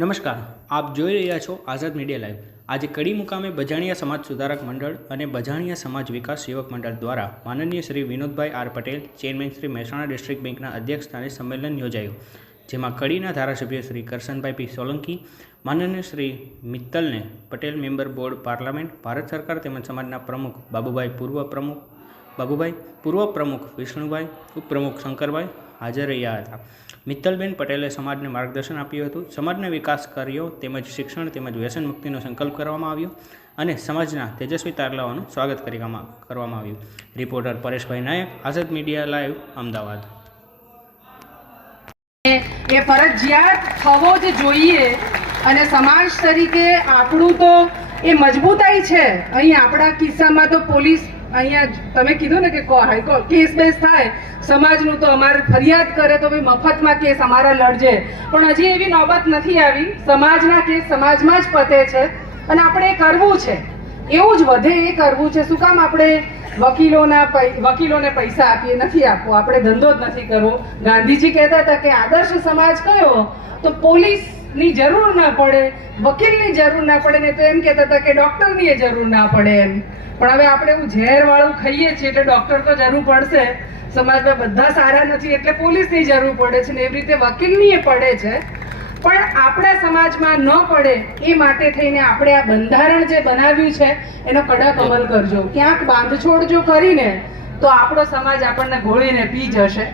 નમસ્કાર, આપ જોઈ રહ્યા છો આઝાદ મીડિયા લાઈવ. આજે કડી મુકામે બજાણિયા સમાજ સુધારક મંડળ અને બજાણિયા સમાજ વિકાસ સેવક મંડળ દ્વારા માનનીય Shri Vinodbhai R Patel, chairman Shri Mehsana district બેંકના અધ્યક્ષ સ્થાને સંમેલન યોજાયું. જેમાં કડીના ધારાસભ્ય શ્રી કરશનભાઈ પી સોલંકી, માનનીય Shri મિત્તલને Patel member board parliament, Bharat સરકાર તેમજ સમાજના પ્રમુખ બાબુભાઈ પૂર્વ પ્રમુખ બાબુભાઈ, પૂર્વ પ્રમુખ વિષ્ણુભાઈ, ઉપપ્રમુખ શંકરભાઈ હાજર રહ્યા હતા. મિત્તલબેન પટેલે સમાજને માર્ગદર્શન આપ્યું હતું. સમાજના વિકાસ કર્યો તેમજ શિક્ષણ તેમજ વ્યસન મુક્તિનો સંકલ્પ કરવામાં આવ્યો અને સમાજના તેજસ્વી તારલાઓનું સ્વાગત કરવામાં આવ્યું. Reporter Pareshbhai Nayak, Azad media live, Ahmedabad. એ ફરજિયાત થવો જ જોઈએ અને સમાજ તરીકે આપણું તો એ મજબૂતાઈ છે. અહીં આપણા કિસ્સામાં તો પોલીસ અહીંયા તમે કીધું ને કે હાઈકોર્ટ કેસ બેસ થાય, સમાજનું તો અમારે ફરિયાદ કરે તો ભાઈ મફતમાં કેસ અમારા લડજે. પણ હજી એવી નોબત નથી આવી. સમાજના કેસ સમાજમાં જ પતે છે અને આપણે એ કરવું છે. એવું જ વધે એ કરવું છે. શું કામ આપણે વકીલોના વકીલોને પૈસા આપીએ, નથી આપવો. આપણે ધંધો જ નથી કરવો. ગાંધીજી કહેતા હતા કે આદર્શ સમાજ કયો? તો પોલીસની જરૂર ના પડે, વકીલની જરૂર ના પડે ને તો એમ કહેતા હતા કે ડોક્ટરની એ જરૂર ના પડે એમ. પણ હવે આપણે એવું ઝેર વાળું ખાઈએ છીએ એટલે ડોક્ટર તો જરૂર પડશે. સમાજમાં બધા સારા નથી એટલે પોલીસની જરૂર પડે છે ને એવી રીતે વકીલની એ પડે છે. પણ આપણા સમાજમાં ન પડે એ માટે થઈને આપણે આ બંધારણ જે બનાવ્યું છે, એનો કડક અમલ કરજો. ક્યાંક બાંધછોડ જો કરીને તો આપણો સમાજ આપણને ઘોળીને પી જશે.